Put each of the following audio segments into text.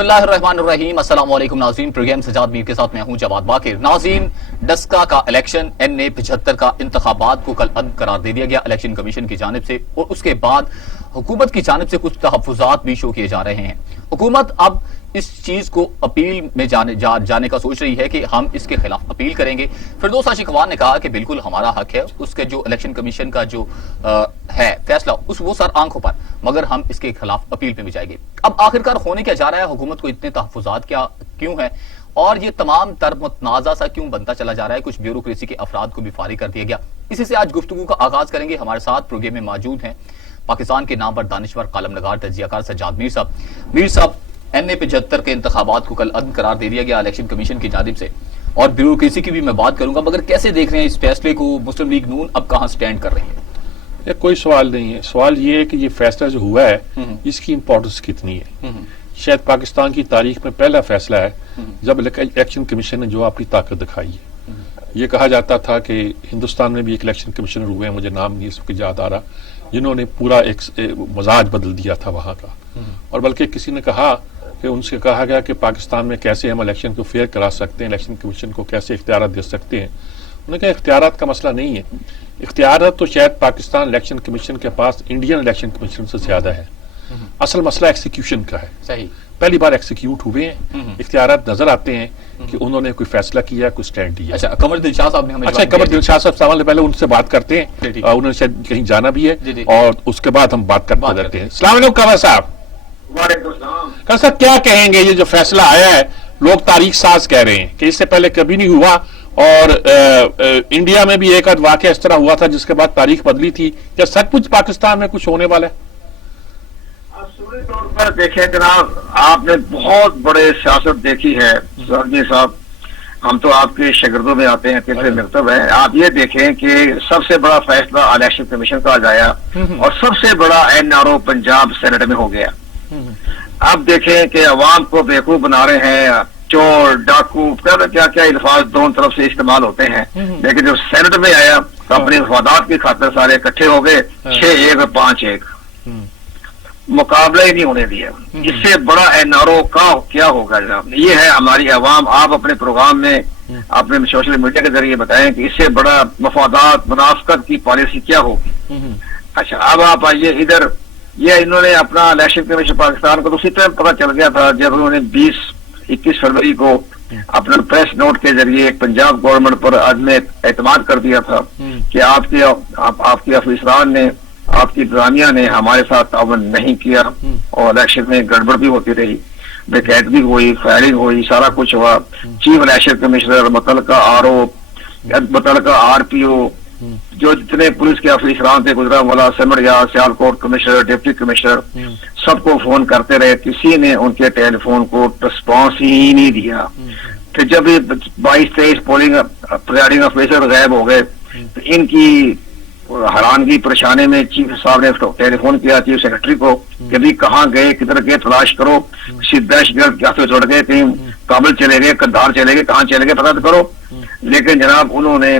بسم اللہ الرحمن الرحیم، السلام علیکم ناظرین، پروگرام سجاد میر کے ساتھ میں ہوں جواد باقر۔ ناظرین، ڈسکا کا الیکشن NA 75 کا انتخابات کو کل عدم قرار دے دیا گیا الیکشن کمیشن کی جانب سے، اور اس کے بعد حکومت کی جانب سے کچھ تحفظات بھی شو کیے جا رہے ہیں۔ حکومت اب اس چیز کو اپیل میں جانے کا سوچ رہی ہے کہ ہم اس کے خلاف اپیل کریں گے۔ فردوس عاشق اخوان نے کہا کہ بالکل ہمارا حق ہے، اس کے جو الیکشن کمیشن کا جو ہے فیصلہ وہ سر آنکھوں پر، مگر ہم اس کے خلاف اپیل پہ بھی جائیں گے۔ اب آخرکار ہونے کیا جا رہا ہے، حکومت کو اتنے تحفظات کیوں ہیں، اور یہ تمام تر متنازع سا کیوں بنتا چلا جا رہا ہے؟ کچھ بیوروکریسی کے افراد کو بھی فارغ کر دیا گیا۔ اسی سے آج گفتگو کا آغاز کریں گے۔ ہمارے ساتھ پروگرام میں موجود ہیں پاکستان کے نام پر دانشور، قلم نگار، تجزیہ کار سجاد میر صاحب۔ میر صاحب، NA 75 کے انتخابات کو کل عدم قرار دے دیا گیا الیکشن کمیشن کی جانب سے، اور بیوروکریسی کی بھی میں بات کروں گا، مگر کیسے دیکھ رہے ہیں اس فیصلے کو؟ مسلم لیگ نون اب کہاں سٹینڈ کر رہی ہے؟ کوئی سوال نہیں ہے، سوال یہ ہے کہ یہ فیصلہ جو ہوا ہے اس کی امپورٹنس کتنی ہے۔ شاید پاکستان کی تاریخ میں پہلا فیصلہ ہے جب الیکشن کمیشن نے جو اپنی طاقت دکھائی ہے۔ یہ کہا جاتا تھا کہ ہندوستان میں بھی ایک الیکشن کمیشنر ہوئے ہیں، مجھے نام نہیں اس وقت یاد آ رہا، جنہوں نے پورا ایک مزاج بدل دیا تھا وہاں کا، اور بلکہ کسی نے کہا کہ ان سے کہا گیا کہ پاکستان میں کیسے ہم الیکشن کو فیئر کرا سکتے ہیں، الیکشن کمیشن کو کیسے اختیارات دے سکتے ہیں۔ انہوں نے کہا اختیارات کا مسئلہ نہیں ہے، اختیارات تو شاید پاکستان الیکشن کمیشن کے پاس انڈین الیکشن کمیشن سے زیادہ ہے، اصل مسئلہ ایکسیکیوشن کا ہے۔ صحیح، پہلی بار ایکسیکیوٹ ہوئے ہیں، اختیارات نظر آتے ہیں کہ انہوں نے کوئی فیصلہ کیا، کوئی سٹینڈ دیا۔ اچھا، قمر دل شاہ صاحب نے ہمیں قمر دل شاہ صاحب سوال سے پہلے ان سے بات کرتے ہیں، انہوں نے شاید کہیں جانا بھی ہے، اور اس کے بعد ہم بات کرتے رہتے ہیں۔ السلام علیکم قمر صاحب۔ وعلیکم السلام۔ قمر صاحب، کیا کہیں گے یہ جو فیصلہ آیا ہے؟ لوگ تاریخ ساز کہہ رہے ہیں کہ اس سے پہلے کبھی نہیں ہوا، اور انڈیا میں بھی ایک آدھ واقعہ اس طرح ہوا تھا جس کے بعد تاریخ بدلی تھی۔ کیا سچ مچ پاکستان میں کچھ ہونے والا ہے؟ اصولی طور پر دیکھیں جناب، آپ نے بہت بڑے سیاست دیکھی ہے زرمی صاحب، ہم تو آپ کے شاگردوں میں آتے ہیں، تیسرے مکتب ہے۔ آپ یہ دیکھیں کہ سب سے بڑا فیصلہ الیکشن کمیشن کا جایا، اور سب سے بڑا NRO پنجاب سینٹ میں ہو گیا۔ اب دیکھیں کہ عوام کو بیوقوف بنا رہے ہیں، چور، ڈاکو، کیا کیا الفاظ دونوں طرف سے استعمال ہوتے ہیں، لیکن جب سینٹ میں آیا تو اپنے مفادات کی خاطر سارے اکٹھے ہو گئے، 6-1 اور 5-1، مقابلہ ہی نہیں ہونے دیا۔ اس سے بڑا NRO کا کیا ہوگا جناب؟ یہ ہے ہماری عوام۔ آپ اپنے پروگرام میں، اپنے سوشل میڈیا کے ذریعے بتائیں کہ اس سے بڑا مفادات، منافقت کی پالیسی کیا ہوگی۔ اچھا، اب آپ آئیے ادھر، یہ انہوں نے اپنا الیکشن کمیشن پاکستان کو تو اسی طرح پتہ چل گیا تھا جب انہوں نے 21 فروری کو اپنے پریس نوٹ کے ذریعے پنجاب گورنمنٹ پر عدم اعتماد کر دیا تھا کہ آپ کے افسران نے، آپ کی انتظامیہ نے ہمارے ساتھ تعاون نہیں کیا، اور الیکشن میں گڑبڑ بھی ہوتی رہی، بےقاعدگی ہوئی، فائرنگ ہوئی، سارا کچھ ہوا۔ چیف الیکشن کمشنر، متعلقہ RO، متعلقہ RPO، جو جتنے پولیس کے افسران تھے، گجرانوالہ، سمریا، سیالکوٹ کمشنر، ڈپٹی کمشنر، سب کو فون کرتے رہے، کسی نے ان کے ٹیلی فون کو رسپانس ہی نہیں دیا۔ پھر جب 22-23 پولنگ پریزائڈنگ افیسر غائب ہو گئے تو ان کی حیرانگی پریشانی میں چیف صاحب نے ٹیلی فون کیا چیف سیکرٹری کو کہ بھی کہاں گئے، کدھر گئے، تلاش کرو، کسی دہشت گرد کیا سے چڑھ گئے، کہیں کابل چلے گئے، قندھار چلے گئے، کہاں چلے گئے پتہ تو کرو۔ لیکن جناب انہوں نے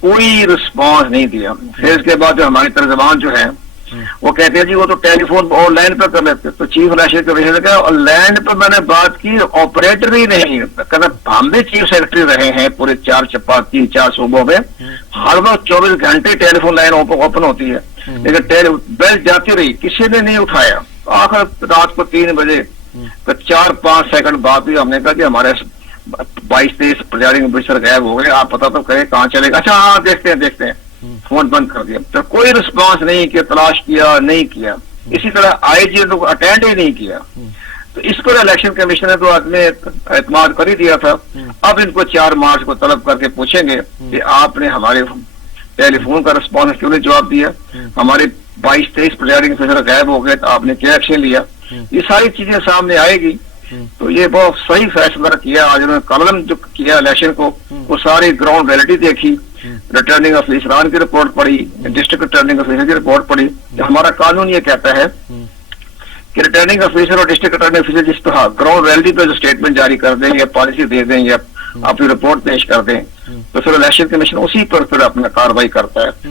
کوئی رسپانس نہیں دیا۔ پھر اس کے بعد جو ہماری ترجمان جو ہے وہ کہتے ہیں جی وہ تو ٹیلی فون آن لائن پہ کر لیتے، تو چیف الیکشن کمیشن نے کہا آن لائن پہ میں نے بات کی، آپریٹر ہی نہیں۔ کہتے ہم بھی چیف سیکرٹری رہے ہیں پورے 4 صوبوں میں، ہر وقت 24 گھنٹے ٹیلی فون لائن اوپن ہوتی ہے، لیکن بیل جاتی رہی، کسی نے نہیں اٹھایا۔ آخر رات کو 3 بجے 4-5 سیکنڈ بعد بھی ہم نے کہا کہ ہمارے 22-23 پریزائڈنگ افیسر غائب ہو گئے، آپ پتہ تو کریں کہاں چلے گا۔ اچھا ہاں دیکھتے ہیں، فون بند کر دیا۔ تو کوئی رسپانس نہیں کہ تلاش کیا نہیں کیا۔ اسی طرح IG نے اٹینڈ ہی نہیں کیا۔ تو اس کو الیکشن کمیشن نے تو آدمی اعتماد کر ہی دیا تھا۔ اب ان کو 4 مارچ کو طلب کر کے پوچھیں گے کہ آپ نے ہمارے ٹیلی فون کا رسپانس کیوں نہیں جواب دیا، ہمارے 22-23 پریزائڈنگ افیسر غائب ہو گئے تو آپ نے کیا ایکشن لیا۔ یہ ساری چیزیں سامنے آئے گی۔ تو یہ بہت صحیح فیصلہ کیا آج انہوں نے کالم جو کیا الیکشن کو، وہ ساری گراؤنڈ ریئلٹی دیکھی، ریٹرننگ افسران کی رپورٹ پڑھی، ڈسٹرکٹ ریٹرننگ افسر کی رپورٹ پڑھی۔ ہمارا قانون یہ کہتا ہے کہ ریٹرننگ افسر اور ڈسٹرکٹ ریٹرننگ افسر جس طرح گراؤنڈ ریئلٹی پہ جو اسٹیٹمنٹ جاری کر دیں یا پالیسی دے دیں یا اپنی رپورٹ پیش کر دیں تو پھر الیکشن کمیشن اسی پر پھر اپنا کاروائی کرتا ہے۔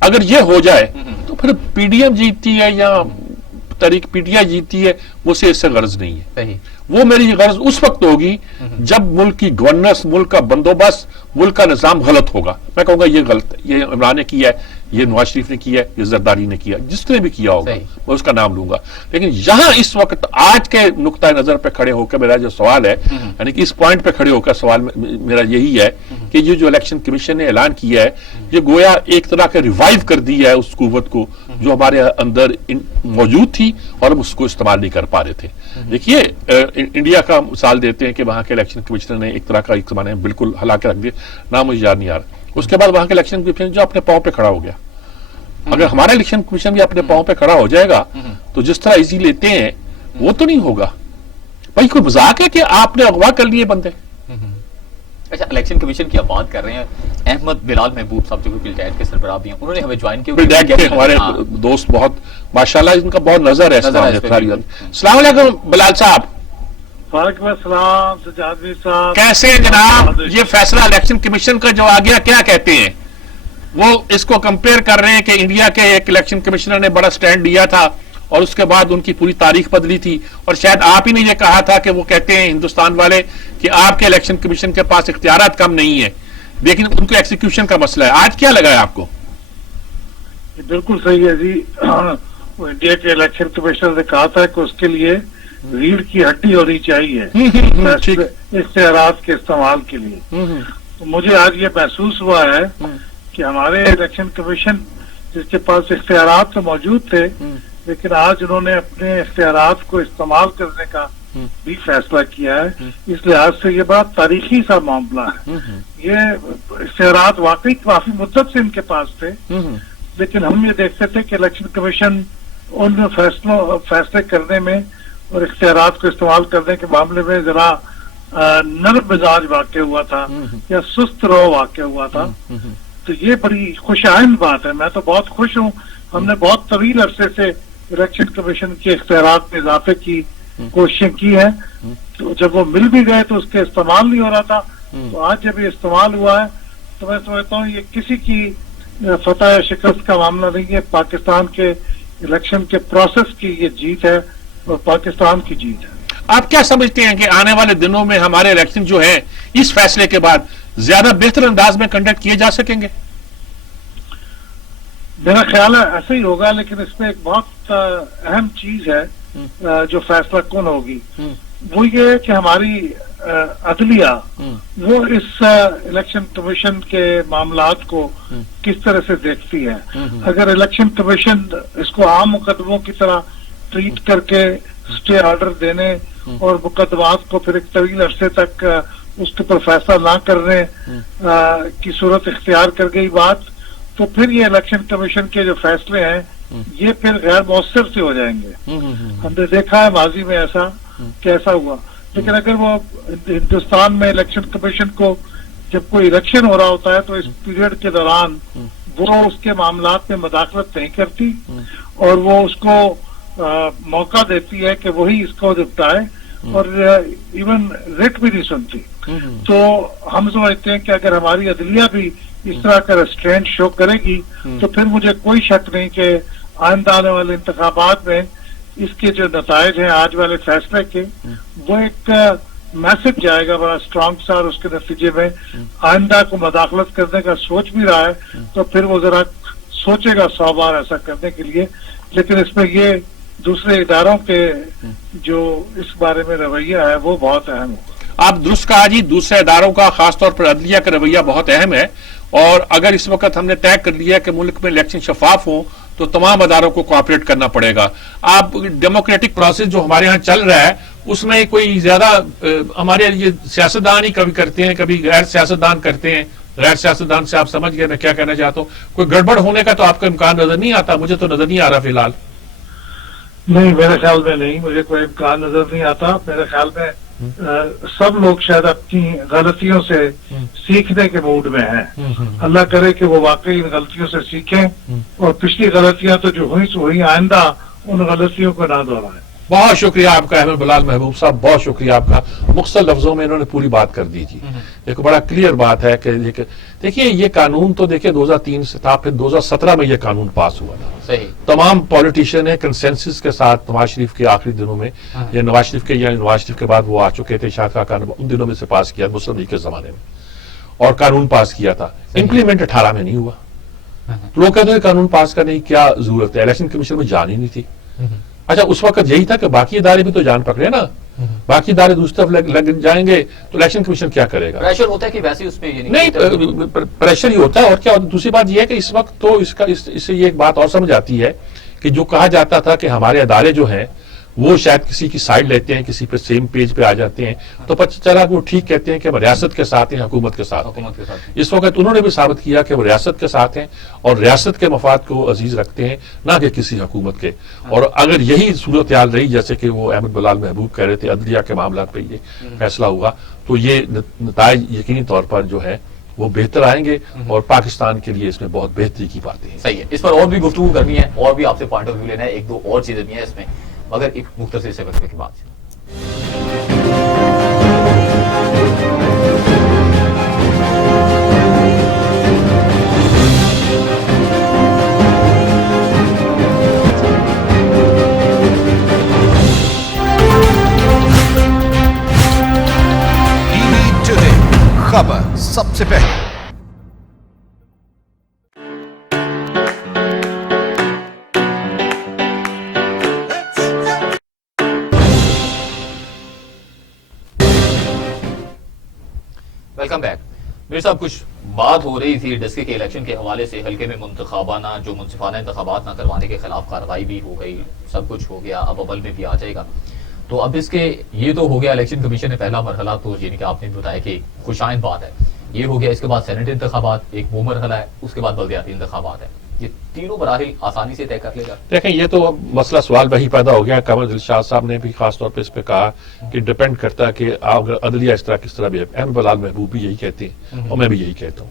اگر یہ ہو جائے تو پھر پی ڈی ایم جیتتی ہے یا تحریک پی ٹی آئی جیتتی ہے، وہ سے اس سے غرض نہیں ہے. صحیح. وہ میری غرض اس وقت ہوگی جب ملک کی گورننس، ملک کا بندوبست، ملک کا نظام غلط ہوگا. میں کہوں گا یہ غلط ہے، یہ عمران نے کیا ہے، یہ نواز شریف نے کیا ہے، یہ زرداری نے کیا، جس نے بھی کیا ہوگا میں اس کا نام لوں گا. لیکن یہاں اس وقت آج کے نقطہ نظر پہ کھڑے ہو کر میرا جو سوال ہے، یعنی کہ اس پوائنٹ پہ کھڑے ہو کر سوال میرا یہی ہے کہ یہ جو الیکشن کمیشن نے اعلان کیا ہے، یہ گویا ایک طرح کا ریوائیو کر دیا ہے اس قوت کو جو ہمارے اندر موجود تھی اور ہم اس کو استعمال نہیں کر پا رہے تھے. دیکھیے انڈیا کا مثال دیتے ہیں کہ وہاں کے الیکشن کمشنر نے ایک طرح کا ایک زمانے میں بالکل ہلا کے رکھ دیا، نام مجھے یاد نہیں آ رہا. اس کے بعد وہاں کے الیکشن کمیشن جو اپنے پاؤں پہ کھڑا ہو گیا. اگر ہمارا الیکشن کمیشن بھی اپنے پاؤں پہ کھڑا ہو جائے گا تو جس طرح ایزی لیتے ہیں وہ تو نہیں ہوگا. بھائی کوئی مذاق ہے کہ آپ نے اغوا کر لیے بندے. اچھا، الیکشن کمیشن کی آپ بات کر رہے ہیں. احمد بلال محبوب صاحب جو بلڈیٹ کے سربراہ بھی ہیں، انہوں نے ہمیں جوائن کیا. بلڈیٹ کے ہمارے دوست بہت ماشاءاللہ ان کا بہت نظر ہے. السلام علیکم بلال صاحب. وعلیکم السلام سجاد میر صاحب. کیسے جناب؟ یہ فیصلہ الیکشن کمیشن کا جو آ گیا کیا کہتے ہیں؟ وہ اس کو کمپیئر کر رہے ہیں کہ انڈیا کے ایک الیکشن کمشنر نے بڑا سٹینڈ لیا تھا اور اس کے بعد ان کی پوری تاریخ بدلی تھی، اور شاید آپ ہی نے یہ کہا تھا کہ وہ کہتے ہیں ہندوستان والے کہ آپ کے الیکشن کمیشن کے پاس اختیارات کم نہیں ہیں لیکن ان کو ایکسیکیوشن کا مسئلہ ہے. آج کیا لگا ہے آپ کو؟ بالکل صحیح ہے جی. وہ انڈیا کے الیکشن کمیشنر نے کہا تھا کہ اس کے لیے ریڑھ کی ہڈی ہونی چاہیے اختیارات کے استعمال کے لیے. مجھے آج یہ محسوس ہوا ہے کہ ہمارے الیکشن کمیشن جس کے پاس اختیارات تو موجود تھے لیکن آج انہوں نے اپنے اختیارات کو استعمال کرنے کا بھی فیصلہ کیا ہے. اس لحاظ سے یہ بات تاریخی سا معاملہ ہے. یہ اختیارات واقعی کافی مدت سے ان کے پاس تھے لیکن ہم یہ دیکھتے تھے کہ الیکشن کمیشن ان فیصلے کرنے میں اور اختیارات کو استعمال کرنے کے معاملے میں ذرا نرم مزاج واقع ہوا تھا یا سست رو واقع ہوا تھا. تو یہ بڑی خوش آئند بات ہے. میں تو بہت خوش ہوں. ہم نے بہت طویل عرصے سے الیکشن کمیشن کے اختیارات میں اضافے کی کوششیں کی ہیں. تو جب وہ مل بھی گئے تو اس کے استعمال نہیں ہو رہا تھا. تو آج جب یہ استعمال ہوا ہے تو میں سمجھتا ہوں یہ کسی کی فتح یا شکست کا معاملہ نہیں ہے. پاکستان کے الیکشن کے پروسیس کی یہ جیت ہے اور پاکستان کی جیت ہے. آپ کیا سمجھتے ہیں کہ آنے والے دنوں میں ہمارے الیکشن جو ہیں اس فیصلے کے بعد زیادہ بہتر انداز میں کنڈکٹ کیے جا سکیں گے؟ میرا خیال ہے ایسا ہی ہوگا لیکن اس میں ایک بہت اہم چیز ہے جو فیصلہ کن ہوگی. وہ یہ ہے کہ ہماری عدلیہ وہ اس الیکشن کمیشن کے معاملات کو کس طرح سے دیکھتی ہے. اگر الیکشن کمیشن اس کو عام مقدموں کی طرح ٹریٹ کر کے اسٹے آرڈر دینے اور مقدمات کو پھر ایک طویل عرصے تک اس کے پر فیصلہ نہ کرنے کی صورت اختیار کر گئی بات تو پھر یہ الیکشن کمیشن کے جو فیصلے ہیں یہ پھر غیر مؤثر سے ہو جائیں گے. ہم نے دیکھا ہے ماضی میں ایسا کیسا ہوا. لیکن اگر وہ ہندوستان میں الیکشن کمیشن کو جب کوئی الیکشن ہو رہا ہوتا ہے تو اس پیریڈ کے دوران وہ اس کے معاملات میں مداخلت نہیں کرتی اور وہ اس کو موقع دیتی ہے کہ وہی اس کو نپٹائے اور ایون ریٹ بھی نہیں سنتی. تو ہم سمجھتے ہیں کہ اگر ہماری عدلیہ بھی اس طرح کا ریسٹرینٹ شو کرے گی تو پھر مجھے کوئی شک نہیں کہ آئندہ آنے والے انتخابات میں اس کے جو نتائج ہیں آج والے فیصلے کے وہ ایک میسج جائے گا بڑا اسٹرانگ سا اور اس کے نتیجے میں آئندہ کو مداخلت کرنے کا سوچ بھی رہا ہے تو پھر وہ ذرا سوچے گا 100 بار ایسا کرنے کے لیے. لیکن اس میں یہ دوسرے اداروں کے جو اس بارے میں رویہ ہے وہ بہت اہم ہوگا. آپ درست کہا جی، دوسرے اداروں کا خاص طور پر عدلیہ کا رویہ بہت اہم ہے اور اگر اس وقت ہم نے طے کر لیا کہ ملک میں الیکشن شفاف ہوں تو تمام اداروں کو کوآپریٹ کرنا پڑے گا. آپ ڈیموکریٹک پروسیس جو ہمارے ہاں چل رہا ہے اس میں کوئی زیادہ ہمارے یہ سیاستدان ہی کبھی کرتے ہیں کبھی غیر سیاستدان کرتے ہیں. غیر سیاستدان سے آپ سمجھ گئے میں کیا کہنا چاہتا ہوں. کوئی گڑبڑ ہونے کا تو آپ کو امکان نظر نہیں آتا؟ مجھے تو نظر نہیں آ رہا فی الحال. نہیں، میرے خیال میں نہیں، مجھے کوئی امکان نظر نہیں آتا. میرے خیال میں سب لوگ شاید اپنی غلطیوں سے سیکھنے کے موڈ میں ہیں. اللہ کرے کہ وہ واقعی ان غلطیوں سے سیکھیں اور پچھلی غلطیاں تو جو ہوئی سو ہوئی آئندہ ان غلطیوں کو نہ دہرائیں. بہت شکریہ آپ کا احمد بلال محبوب صاحب، بہت شکریہ آپ کا، مختصر لفظوں میں انہوں نے پوری بات کر دی تھی. ایک بڑا کلیئر بات ہے کہ دیکھیے یہ قانون تو دیکھیے 2003 سے تھا، پھر 2017 میں یہ قانون پاس ہوا تھا. صحیح. تمام پولیٹیشین نے کنسنسس کے ساتھ نواز شریف کے آخری دنوں میں یا نواز شریف کے بعد وہ آ چکے تھے، شاہد خاقان ان دنوں میں سے پاس کیا مسلم لیگ کے زمانے میں، اور قانون پاس کیا تھا. امپلیمنٹ 18 میں نہیں ہوا. لوگ کہتے ہیں قانون پاس کرنے کی کیا ضرورت ہے، الیکشن کمیشن میں جان ہی نہیں تھی. اچھا اس وقت یہی تھا کہ باقی ادارے بھی تو جان پکڑے نا، باقی ادارے دوسری طرف لگ جائیں گے تو الیکشن کمیشن کیا کرے گا؟ پریشر ہوتا ہے کہ ویسے اس پہ نہیں، پریشر ہی ہوتا ہے اور کیا. دوسری بات یہ ہے کہ اس وقت تو اس سے یہ ایک بات اور سمجھ آتی ہے کہ جو کہا جاتا تھا کہ ہمارے ادارے جو ہیں وہ شاید کسی کی سائڈ لیتے ہیں، کسی پہ سیم پیج پہ آ جاتے ہیں، تو پتہ چلا کہ وہ ٹھیک کہتے ہیں کہ وہ ریاست کے ساتھ ہیں، حکومت کے ساتھ. اس وقت انہوں نے بھی ثابت کیا کہ وہ ریاست کے ساتھ ہیں اور ریاست کے مفاد کو عزیز رکھتے ہیں، نہ کہ کسی حکومت کے. اور اگر یہی صورتحال رہی جیسے کہ وہ احمد بلال محبوب کہہ رہے تھے عدلیہ کے معاملات پہ یہ فیصلہ ہوا، تو یہ نتائج یقینی طور پر جو ہے وہ بہتر آئیں گے اور پاکستان کے لیے اس میں بہت بہتری کی باتیں ہیں. صحیح ہے. اس پر اور بھی گفتگو کرنی ہے اور بھی آپ سے پوائنٹ آف ویو لینا ہے، ایک دو اور چیزیں بھی ہیں اس میں، مگر ایک مختصر سے وقفے کے بعد. خبر سب سے پہلے. Welcome back. میرے صاحب کچھ بات ہو رہی تھی ڈسکے کے الیکشن کے حوالے سے، حلقے میں منصفانہ انتخابات نہ کروانے کے خلاف کارروائی بھی ہو گئی، سب کچھ ہو گیا، اب عمل میں بھی آ جائے گا. تو اب اس کے یہ تو ہو گیا الیکشن کمیشن نے پہلا مرحلہ، تو یعنی کہ آپ نے بتایا کہ خوشائند بات ہے، یہ ہو گیا. اس کے بعد سینٹ انتخابات ایک وہ مرحلہ ہے، اس کے بعد بلدیاتی انتخابات ہے. یہ تینوں مراحل آسانی سے طے کر لے گا؟ دیکھیں یہ تو مسئلہ سوال وہی پیدا ہو گیا. قمر دلشاد صاحب نے بھی خاص طور پہ اس پہ کہا کہ ڈپینڈ کرتا ہے کہ اگر عدلیہ اس طرح کس طرح بھی ہے. احمد بلال محبوب بھی یہی کہتے ہیں اور میں بھی یہی کہتا ہوں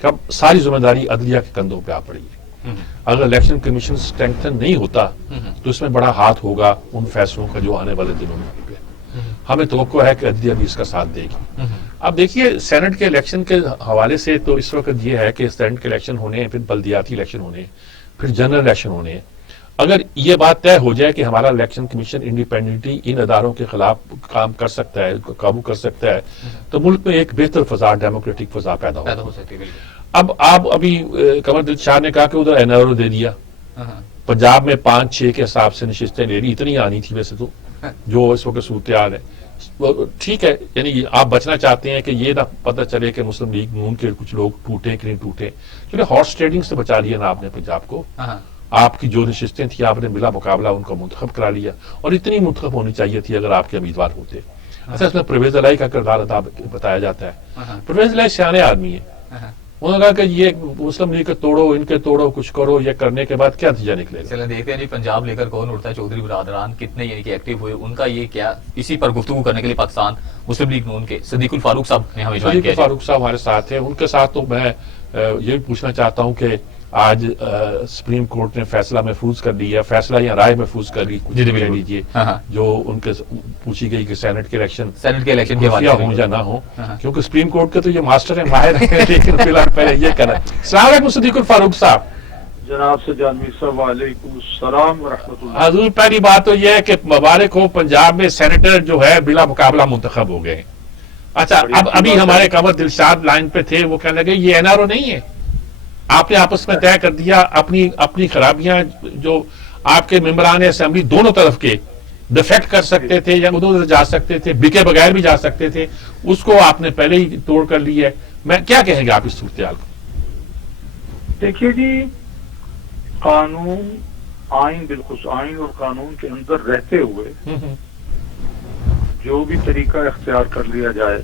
کہ اب ساری ذمہ داری عدلیہ کے کندھوں پہ آ پڑی ہے. اگر الیکشن کمیشن اسٹرینگتھن نہیں ہوتا تو اس میں بڑا ہاتھ ہوگا ان فیصلوں کا جو آنے والے دنوں میں ہوں گے. ہمیں توقع ہے کہ عدلیہ بھی اس کا ساتھ دے گی. اب دیکھیے سینٹ کے الیکشن کے حوالے سے تو اس وقت یہ ہے کہ سینٹ کے الیکشن ہونے ہیں، پھر بلدیاتی الیکشن ہونے ہیں، پھر جنرل الیکشن ہونے ہیں. اگر یہ بات طے ہو جائے کہ ہمارا الیکشن کمیشن انڈیپینڈنٹلی ان اداروں کے خلاف کام کر سکتا ہے، قابو کر سکتا ہے، تو ملک میں ایک بہتر فضا، ڈیموکریٹک فضا پیدا ہو سکتی ہے. اب آپ ابھی قمر دلشاد نے کہا کہ ادھر NRO دے دیا، پنجاب میں 5-6 کے حساب سے نشستیں لے رہی، اتنی آنی تھی ویسے تو جو اس وقت صورتحال ہے. ٹھیک ہے، یعنی آپ بچنا چاہتے ہیں کہ یہ نہ پتہ چلے کہ مسلم لیگ نون کے کچھ لوگ ٹوٹے کہ نہیں ٹوٹے. چلے ہارس ٹریڈنگ سے بچا لیا نا آپ نے پنجاب کو. آپ کی جو نشستیں تھیں آپ نے بلا مقابلہ ان کو منتخب کرا لیا، اور اتنی منتخب ہونی چاہیے تھی اگر آپ کے امیدوار ہوتے. اچھا اس میں پرویز الہی کا کردار ادا بتایا جاتا ہے. پرویز الہی سیانے آدمی ہے، انہوں نے کہا کہ یہ مسلم لیگ کے توڑو، ان کے توڑو، کچھ کرو، یہ کرنے کے بعد کیا نتیجہ نکلے گا. چلیں دیکھتے ہیں جی پنجاب لے کر کون اڑتا ہے. چودھری برادران کتنے یعنی کہ ایکٹیو ہوئے، ان کا یہ کیا. اسی پر گفتگو کرنے کے لیے پاکستان مسلم لیگ نون کے صدیق الفاروق صاحب نے ہمیں جوائن کیا. صدیق الفاروق صاحب ہمارے ساتھ ہیں. ان کے ساتھ تو میں یہ پوچھنا چاہتا ہوں کہ آج سپریم کورٹ نے فیصلہ محفوظ کر لیا، فیصلہ یا رائے محفوظ کر لی کہہ لیجیے، جو ان کے پوچھی گئی کہ سینٹ کے الیکشن کے ہوں یا نہ ہوں، کیونکہ سپریم کورٹ کے تو یہ ماسٹر ہیں، ماہر ہیں. لیکن فی الحال پہلے یہ کہنا ہے. السلام علیکم صدیق الفاروق صاحب. جناب سے جانوی صاحب وعلیکم السلام ورحمۃ اللہ. حضور پہلی بات تو یہ ہے کہ مبارک ہو، پنجاب میں سینیٹر جو ہے بلا مقابلہ منتخب ہو گئے. اچھا اب ابھی ہمارے قمر دلشاد لائن پہ تھے، وہ کہنے لگے یہ NRO نہیں ہے، آپ نے آپس میں طے کر دیا اپنی خرابیاں جو آپ کے ممبران اسمبلی دونوں طرف کے ڈیفیکٹ کر سکتے تھے یا ادھر جا سکتے تھے، بکے بغیر بھی جا سکتے تھے، اس کو آپ نے پہلے ہی توڑ کر لی ہے. میں کیا کہیں گے آپ اس صورتحال کو؟ دیکھیے جی، قانون، آئین، بالخصوص آئین اور قانون کے اندر رہتے ہوئے جو بھی طریقہ اختیار کر لیا جائے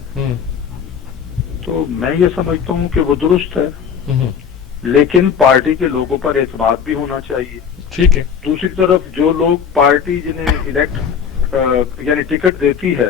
تو میں یہ سمجھتا ہوں کہ وہ درست ہے، لیکن پارٹی کے لوگوں پر اعتماد بھی ہونا چاہیے. ٹھیک ہے. دوسری طرف جو لوگ پارٹی جنہیں الیکٹ یعنی ٹکٹ دیتی ہے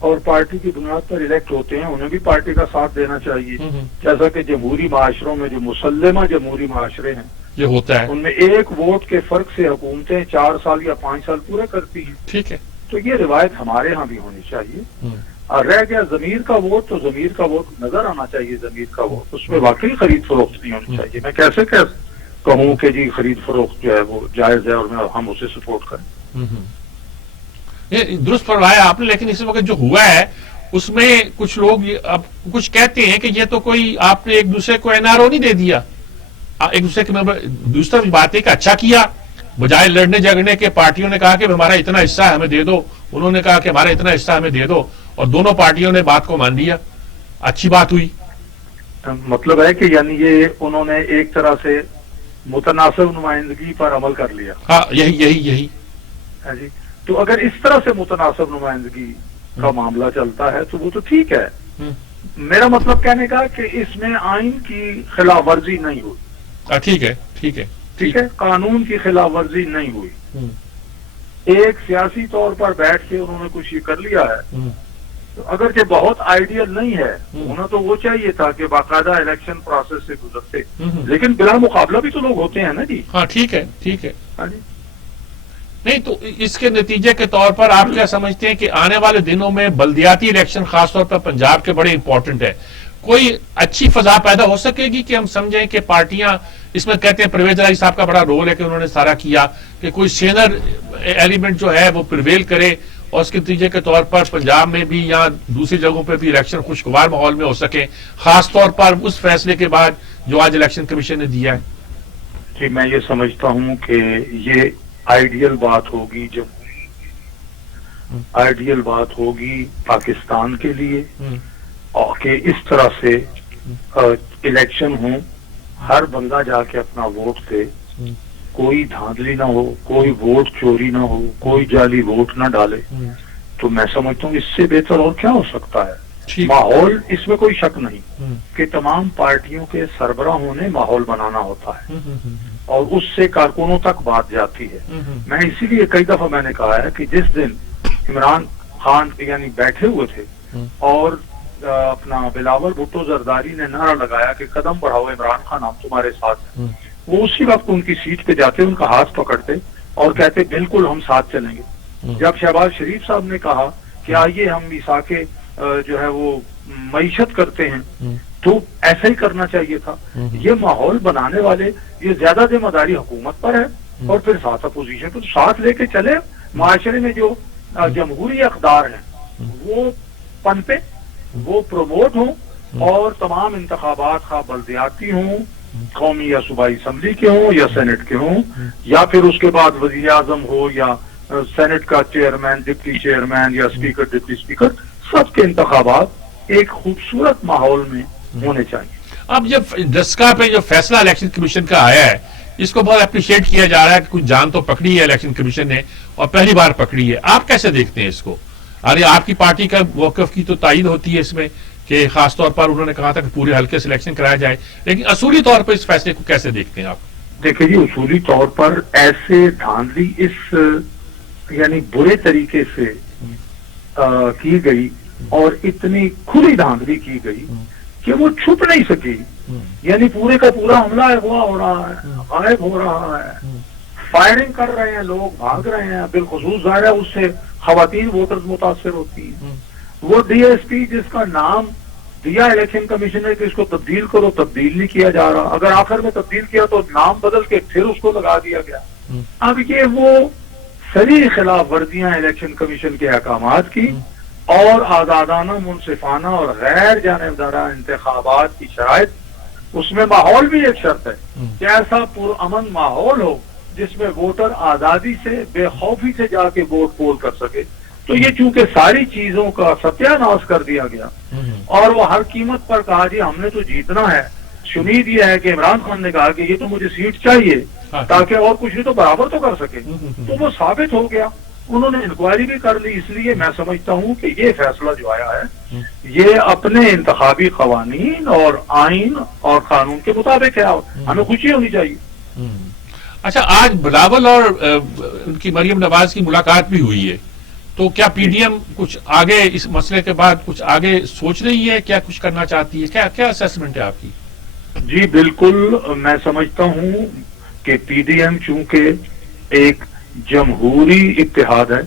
اور پارٹی کی بنیاد پر الیکٹ ہوتے ہیں، انہیں بھی پارٹی کا ساتھ دینا چاہیے. جیسا کہ جمہوری معاشروں میں جو مسلمہ جمہوری معاشرے ہیں یہ ہوتا ہے. ان میں ایک ووٹ کے فرق سے حکومتیں 4 سال یا 5 سال پورے کرتی ہیں. ٹھیک ہے. تو یہ روایت ہمارے ہاں بھی ہونی چاہیے. اور رہ گیا ضمیر کا ووٹ، تو ضمیر کا ووٹ نظر آنا چاہیے. ضمیر کا ووٹ اس میں واقعی خرید فروخت نہیں ہونی چاہیے. میں کیسے کہوں کہ جی خرید فروخت جو ہے وہ جائز ہے اور ہم اسے سپورٹ کریں. یہ درست فرمایا آپ نے، لیکن اس وقت جو ہوا ہے اس میں کچھ لوگ اب کچھ کہتے ہیں کہ یہ تو کوئی آپ نے ایک دوسرے کو NRO نہیں دے دیا، ایک دوسرے کے ممبر. دوسری بات ہے کہ اچھا کیا، بجائے لڑنے جھگڑنے کے پارٹیوں نے کہا کہ ہمارا اتنا حصہ ہمیں دے دو، انہوں نے کہا کہ ہمارا اتنا حصہ ہمیں دے دو، اور دونوں پارٹیوں نے بات کو مان لیا. اچھی بات ہوئی. مطلب ہے کہ یعنی یہ انہوں نے ایک طرح سے متناسب نمائندگی پر عمل کر لیا. ہاں یہی. ہاں جی. تو اگر اس طرح سے متناسب نمائندگی کا معاملہ چلتا ہے تو وہ تو ٹھیک ہے. میرا مطلب کہنے کا کہ اس میں آئین کی خلاف ورزی نہیں ہوئی. ٹھیک ہے. قانون کی خلاف ورزی نہیں ہوئی. ایک سیاسی طور پر بیٹھ کے انہوں نے کچھ یہ کر لیا ہے. تو اگرچہ بہت آئیڈیل نہیں ہے، ہونا تو وہ چاہیے تھا کہ باقاعدہ الیکشن پروسیس سے گزرتے، لیکن بلا مقابلہ بھی تو لوگ ہوتے ہیں نا جی. ہاں ٹھیک ہے. ہاں جی. نہیں تو اس کے نتیجے کے طور پر آپ کیا سمجھتے ہیں کہ آنے والے دنوں میں بلدیاتی الیکشن خاص طور پر پنجاب کے بڑے امپورٹنٹ ہے، کوئی اچھی فضا پیدا ہو سکے گی کہ ہم سمجھیں کہ پارٹیاں اس میں کہتے ہیں پرویز رائی صاحب کا بڑا رول ہے کہ انہوں نے سارا کیا کہ کوئی سینر ایلیمنٹ جو ہے وہ پریویل کرے اور اس کے نتیجے کے طور پر پنجاب میں بھی یا دوسری جگہوں پہ بھی الیکشن خوشگوار ماحول میں ہو سکے، خاص طور پر اس فیصلے کے بعد جو آج الیکشن کمیشن نے دیا ہے؟ جی میں یہ سمجھتا ہوں کہ یہ آئیڈیل بات ہوگی، جب آئیڈیل بات ہوگی پاکستان کے لیے، اور کہ اس طرح سے الیکشن ہوں، ہر بندہ جا کے اپنا ووٹ دے، کوئی دھاندلی نہ ہو، کوئی ووٹ چوری نہ ہو، کوئی جعلی ووٹ نہ ڈالے. تو میں سمجھتا ہوں اس سے بہتر اور کیا ہو سکتا ہے. ماحول اس میں کوئی شک نہیں کہ تمام پارٹیوں کے سربراہوں نے ماحول بنانا ہوتا ہے اور اس سے کارکنوں تک بات جاتی ہے. میں اسی لیے کئی دفعہ میں نے کہا ہے کہ جس دن عمران خان یعنی بیٹھے ہوئے تھے اور اپنا بلاول بھٹو زرداری نے نعرہ لگایا کہ قدم بڑھاؤ عمران خان ہم تمہارے ساتھ ہیں، وہ اسی وقت ان کی سیٹ پہ جاتے، ان کا ہاتھ پکڑتے اور کہتے بالکل ہم ساتھ چلیں گے. جب شہباز شریف صاحب نے کہا کہ آئیے ہم میثاق جو ہے وہ معیشت کرتے ہیں، تو ایسا ہی کرنا چاہیے تھا. یہ ماحول بنانے والے، یہ زیادہ ذمہ داری حکومت پر ہے اور پھر ساتھ اپوزیشن پر ساتھ لے کے چلے. معاشرے میں جو جمہوری اقدار ہیں وہ پنپے، وہ پروموٹ ہوں، اور تمام انتخابات خواہ بلدیاتی ہوں، قومی یا صوبائی اسمبلی کے ہوں یا سینٹ کے ہوں، یا پھر اس کے بعد وزیر اعظم ہو یا سینٹ کا چیئرمین، ڈپٹی چیئرمین یا اسپیکر، ڈپٹی اسپیکر، سب کے انتخابات ایک خوبصورت ماحول میں ہونے چاہیے. اب جب ڈسکا پہ جو فیصلہ الیکشن کمیشن کا آیا ہے اس کو بہت اپریشیٹ کیا جا رہا ہے کہ کچھ جان تو پکڑی ہے الیکشن کمیشن نے اور پہلی بار پکڑی ہے. آپ کیسے دیکھتے ہیں اس کو؟ ارے آپ کی پارٹی کا موقف کی تو تائید ہوتی ہے اس میں کہ خاص طور پر انہوں نے کہا تھا کہ پورے حلقے سے الیکشن کرایا جائے، لیکن اصولی طور پر اس فیصلے کو کیسے دیکھتے ہیں آپ؟ دیکھیں جی، اصولی طور پر ایسے دھاندلی اس یعنی برے طریقے سے کی گئی اور اتنی کھلی دھاندلی کی گئی کہ وہ چھپ نہیں سکی. یعنی پورے کا پورا حملہ اغوا ہو رہا ہے، غائب ہو رہا ہے، فائرنگ کر رہے ہیں، لوگ بھاگ رہے ہیں. بالخصوص ظاہر ہے اس سے خواتین ووٹرز متاثر ہوتی ہیں. وہ ڈی ایس پی جس کا نام دیا الیکشن کمیشن نے کہ اس کو تبدیل کرو، تبدیل نہیں کیا جا رہا. اگر آخر میں تبدیل کیا تو نام بدل کے پھر اس کو لگا دیا گیا. اب یہ وہ صریح خلاف ورزیاں الیکشن کمیشن کے احکامات کی اور آزادانہ، منصفانہ اور غیر جانبدارانہ انتخابات کی شرائط، اس میں ماحول بھی ایک شرط ہے کہ ایسا پرامن ماحول ہو جس میں ووٹر آزادی سے، بے خوفی سے جا کے ووٹ پول کر سکے. تو یہ چونکہ ساری چیزوں کا ستیہ ناش کر دیا گیا اور وہ ہر قیمت پر کہا جی ہم نے تو جیتنا ہے. شمید یہ ہے کہ عمران خان نے کہا کہ یہ تو مجھے سیٹ چاہیے تاکہ اور کچھ نہیں تو برابر تو کر سکے. تو وہ ثابت ہو گیا. انہوں نے انکوائری بھی کر لی. اس لیے میں سمجھتا ہوں کہ یہ فیصلہ جو آیا ہے یہ اپنے انتخابی قوانین اور آئین اور قانون کے مطابق ہے. ہمیں خوشی ہونی چاہیے. اچھا، آج بلاول اور ان کی مریم نواز کی ملاقات بھی ہوئی ہے، تو کیا پی ڈی ایم کچھ آگے اس مسئلے کے بعد کچھ آگے سوچ رہی ہے؟ کیا کچھ کرنا چاہتی ہے؟ کیا اسیسمنٹ ہے آپ کی؟ جی بالکل، میں سمجھتا ہوں کہ پی ڈی ایم چونکہ ایک جمہوری اتحاد ہے،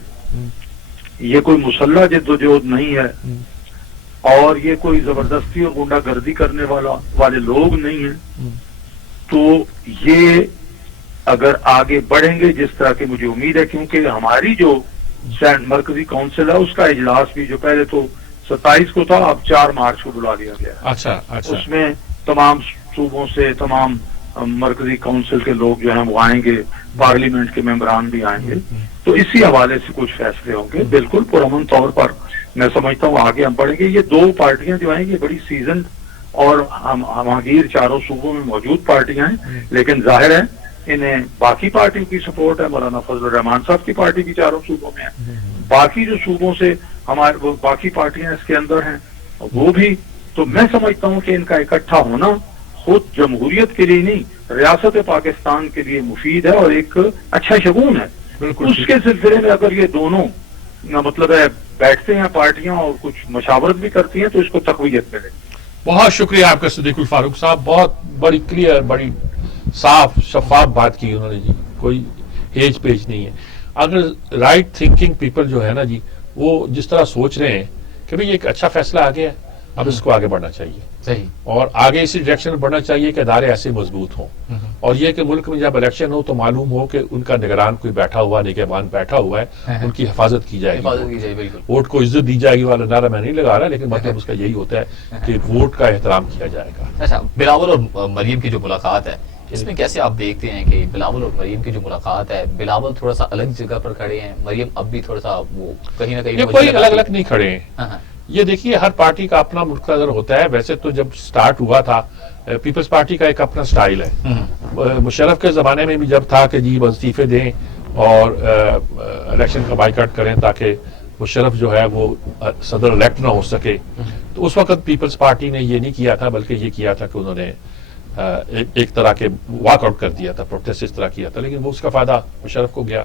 یہ کوئی مسلح جدوجہد نہیں ہے، اور یہ کوئی زبردستی اور غنڈہ گردی کرنے والے لوگ نہیں ہیں، تو یہ اگر آگے بڑھیں گے جس طرح کی مجھے امید ہے، کیونکہ ہماری جو مرکزی کونسل ہے اس کا اجلاس بھی جو پہلے تو 27 کو تھا، اب 4 مارچ کو بلا لیا گیا، اچھا اس میں تمام صوبوں سے تمام مرکزی کونسل کے لوگ جو ہیں وہ آئیں گے، پارلیمنٹ کے ممبران بھی آئیں گے، تو اسی حوالے سے کچھ فیصلے ہوں گے۔ بالکل پرامن طور پر میں سمجھتا ہوں آگے ہم بڑھیں گے۔ یہ 2 پارٹیاں جو ہیں یہ بڑی سیزنڈ اور ہماگیر چاروں صوبوں میں موجود پارٹیاں ہیں، لیکن ظاہر ہے انہیں باقی پارٹیوں کی سپورٹ ہے، مولانا فضل الرحمان صاحب کی پارٹی بھی چاروں صوبوں میں ہے، باقی جو صوبوں سے ہمارے وہ باقی پارٹیاں اس کے اندر ہیں وہ بھی، تو میں سمجھتا ہوں کہ ان کا اکٹھا ہونا خود جمہوریت کے لیے نہیں، ریاست پاکستان کے لیے مفید ہے اور ایک اچھا شگون ہے۔ اس کے سلسلے میں اگر یہ دونوں مطلب ہے بیٹھتے ہیں پارٹیاں اور کچھ مشاورت بھی کرتی ہیں تو اس کو تقویت ملے۔ بہت شکریہ آپ کا صدیق الفاروق صاحب، بہت بڑی کلیئر، بڑی صاف شفاف بات کی انہوں نے جی، کوئی ہیج پیج نہیں ہے۔ اگر رائٹ تھنکنگ پیپل جو ہے نا جی، وہ جس طرح سوچ رہے ہیں کہ بھئی ایک اچھا فیصلہ آ گیا ہے، اب اس کو آگے بڑھنا چاہیے، صحیح، اور آگے اسی ڈائریکشن میں بڑھنا چاہیے کہ ادارے ایسے مضبوط ہوں، اور یہ کہ ملک میں جب الیکشن ہو تو معلوم ہو کہ ان کا نگران کوئی بیٹھا ہوا، نگہبان بیٹھا ہوا ہے، ان کی حفاظت کی جائے حفاظت کی گی، جائے، بالکل۔ ووٹ کو عزت دی جائے گی والا نعرہ میں نہیں لگا رہا، لیکن مطلب اس کا یہی ہوتا ہے کہ ووٹ کا احترام کیا جائے گا۔ اچھا، بلاول اور مریم کی جو ملاقات ہے اس میں کیسے آپ دیکھتے ہیں کہ بلاول اور مریم کی جو ملاقات ہے، بلاول تھوڑا سا الگ جگہ پر کھڑے ہیں، مریم اب بھی تھوڑا سا وہ کہیں نہ کہیں یہ کوئی الگ الگ نہیں کھڑے ہیں، یہ دیکھیے ہر پارٹی کا اپنا ملک نظر ہوتا ہے۔ ویسے تو جب سٹارٹ ہوا تھا پیپلز پارٹی کا ایک اپنا سٹائل ہے، مشرف کے زمانے میں بھی جب تھا کہ جی استعفے دیں اور الیکشن کا بائیکاٹ کریں تاکہ مشرف جو ہے وہ صدر الیکٹ نہ ہو سکے، تو اس وقت پیپلز پارٹی نے یہ نہیں کیا تھا، بلکہ یہ کیا تھا کہ انہوں نے ایک طرح کے واک آؤٹ کر دیا تھا، پروٹیسٹ اس طرح کیا تھا، لیکن وہ اس کا فائدہ مشرف کو گیا۔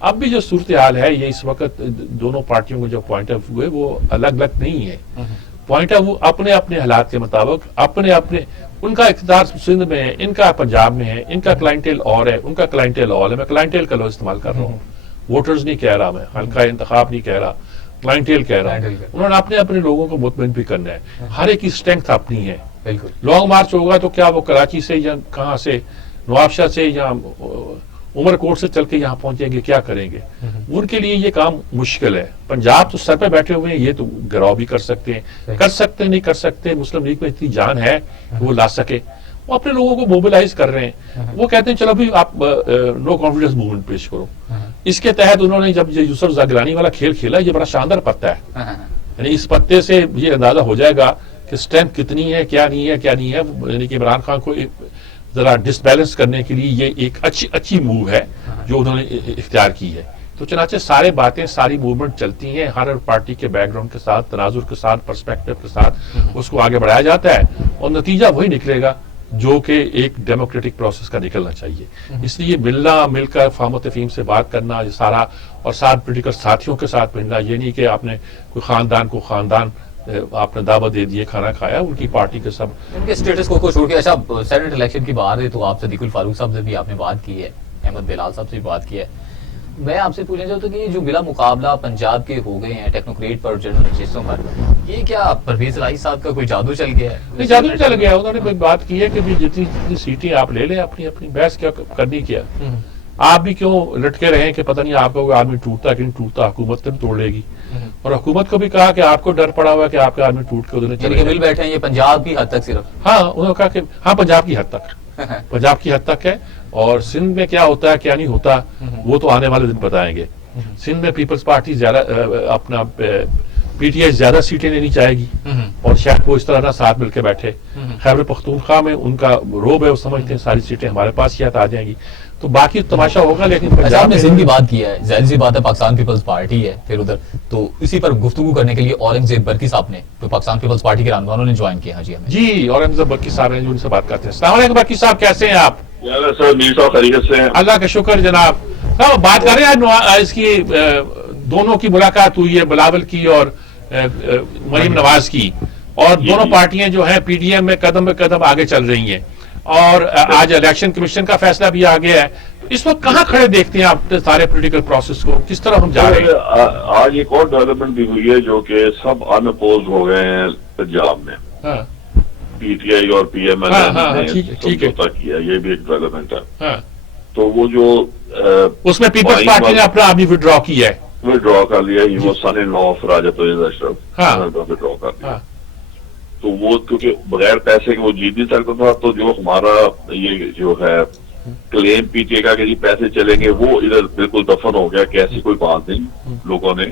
اب بھی جو صورتحال ہے یہ اس وقت دونوں پارٹیوں کے جو پوائنٹ آف ویو ہے وہ الگ الگ نہیں ہے، پوائنٹ آف ویو اپنے اپنے حالات کے مطابق اپنے اپنے، ان کا اقتدار سندھ میں ہے، ان کا پنجاب میں ہے، ان کا کلائنٹیل اور ہے، ان کا کلائنٹیل اور ہے۔ میں کلائنٹیل کا لفظ استعمال کر رہا ہوں، ووٹرز نہیں کہہ رہا، میں حلقہ انتخاب نہیں کہہ رہا، کلائنٹیل کہہ رہا ہوں۔ انہوں نے اپنے اپنے لوگوں کو مطمئن بھی کرنا ہے، ہر ایک کی اسٹرینتھ اپنی ہے۔ بالکل، لانگ مارچ ہوگا تو کیا وہ کراچی سے یا کہاں سے، نوابشاہ سے یا عمر کوٹ سے چل کے یہاں پہنچیں گے، کیا کریں گے؟ ان کے لیے یہ کام مشکل ہے۔ پنجاب تو سر پہ بیٹھے ہوئے ہیں، یہ تو گراؤ بھی کر سکتے ہیں، کر سکتے نہیں کر سکتے، مسلم لیگ میں اتنی جان ہے کہ وہ لا سکے، وہ اپنے لوگوں کو موبلائز کر رہے ہیں۔ وہ کہتے ہیں چلو بھی آپ نو کانفیڈنس موومنٹ پیش کرو۔ اس کے تحت انہوں نے جب یہ یوسف زاگرانی والا کھیل کھیلا، یہ بڑا شاندار پتہ ہے، یعنی اس پتے سے یہ اندازہ ہو جائے گا کہ اسٹرینتھ کتنی ہے، کیا نہیں ہے، کیا نہیں ہے، یعنی کہ عمران خان کو ذرا ڈس بیلنس کرنے کے لیے یہ ایک اچھی موو ہے جو انہوں نے اختیار کی ہے۔ تو چنانچہ سارے باتیں، ساری موومنٹ چلتی ہیں، ہر پارٹی کے بیک گراؤنڈ کے ساتھ، تناظر کے ساتھ، پرسپیکٹو کے ساتھ اس کو آگے بڑھایا جاتا ہے، اور نتیجہ وہی نکلے گا جو کہ ایک ڈیموکریٹک پروسیس کا نکلنا چاہیے۔ اس لیے ملنا، مل کر فہم و تفہیم سے بات کرنا، یہ سارا، اور ساتھ پولیٹیکل ساتھیوں کے ساتھ ملنا، یہ نہیں کہ آپ نے کوئی خاندان آپ نے دعوت دے دیے، کھانا کھایا، ان کی پارٹی کے سب ان کے اسٹیٹس کو چھوڑ کے۔ اچھا، سینٹ الیکشن کی بات ہے تو آپ صدیق الفاروق صاحب سے بھی آپ نے بات کی ہے، احمد بلال صاحب سے بھی بات کی ہے۔ میں آپ سے پوچھنا چاہتا ہوں کہ یہ جو بلا مقابلہ پنجاب کے ہو گئے ہیں ٹیکنوکریٹ پر، جنرل چیزوں پر، یہ کیا پرویز الہی صاحب کا کوئی جادو چل گیا ہے؟ نہیں، جادو نہیں چل گیا، انہوں نے بات کی ہے کہ جتنی سیٹیں آپ لے لیں، اپنی بحث کیا کرنی کیا، آپ بھی کیوں لٹکے رہے کہ پتہ نہیں آپ کا کوئی آدمی ٹوٹتا کہ نہیں ٹوٹتا، حکومت تو توڑ لے گی، اور حکومت کو بھی کہا کہ آپ کو ڈر پڑا ہوا ہے کہ آپ کا آدمی ٹوٹ کے ادھر یعنی کہ مل بیٹھے ہیں یہ پنجاب کی حد تک صرف؟ ہاں، انہوں نے کہا کہ ہاں پنجاب کی حد تک، پنجاب کی حد تک ہے، اور سندھ میں کیا ہوتا ہے کیا نہیں ہوتا وہ تو آنے والے دن بتائیں گے۔ سندھ میں پیپلز پارٹی زیادہ اپنا پی ٹی آئی زیادہ سیٹیں لینی چاہے گی، اور شاید وہ اس طرح نہ ساتھ مل کے بیٹھے۔ خیبر پختونخوا میں ان کا روب ہے، وہ سمجھتے ہیں ساری سیٹیں ہمارے پاس ہی آ جائیں گی، تو باقی تماشا ہوگا۔ لیکن پنجاب نے سندھ کی بات کی ہے، ظاہر سی بات ہے پاکستان پیپلز پارٹی ہے پھر ادھر، تو اسی پر گفتگو کرنے کے لیے اورنگزیب برقی صاحب نے تو پاکستان پیپلز پارٹی کے رہنما انہوں نے جوائن کیا۔ ہاں جی، ہمیں جی اورنگزیب برقی صاحب ہیں جو ان سے بات کرتے ہیں۔ السلام علیکم برقی صاحب، کیسے ہیں آپ؟ سر میر صاحب خیریت سے ہیں؟ اللہ کا شکر جناب۔ بات کر رہے ہیں اس کی دونوں کی ملاقات ہوئی ہے، بلاول کی اور مریم نواز کی، اور دونوں پارٹیاں جو ہیں پی ڈی ایم میں قدم بے قدم آگے چل رہی ہیں۔ اور آج الیکشن کمیشن کا فیصلہ بھی آ گیا ہے. اس وقت کہاں کھڑے دیکھتے ہیں آپ سارے پولیٹیکل پروسیس کو, کس طرح ہم جا رہے ہیں؟ آج ایک اور ڈیولپمنٹ بھی ہوئی ہے جو کہ سب ان اپوز ہو گئے ہیں پنجاب میں. ہاں پی ٹی آئی اور پی ایم ایل ہاں، نے ٹھیک ہے. سمجھوتا کیا, یہ بھی ایک ڈیولپمنٹ ہے. ہاں تو وہ جو اس میں پیپلز پارٹی نے اپنا آدمی وڈرا کیا ہے. ودرا کر لیا, ہی وہ سن ان لا آف راجا تویز اشرف, ہاں. ودرا کر لیا. ہاں. تو وہ کیونکہ بغیر پیسے کے وہ جیت نہیں سکتا تھا, تو جو ہمارا یہ جو ہے کلیم پی ٹی اے کا کہ جی پیسے چلیں گے, وہ ادھر بالکل دفن ہو گیا کہ ایسی کوئی بات نہیں. لوگوں نے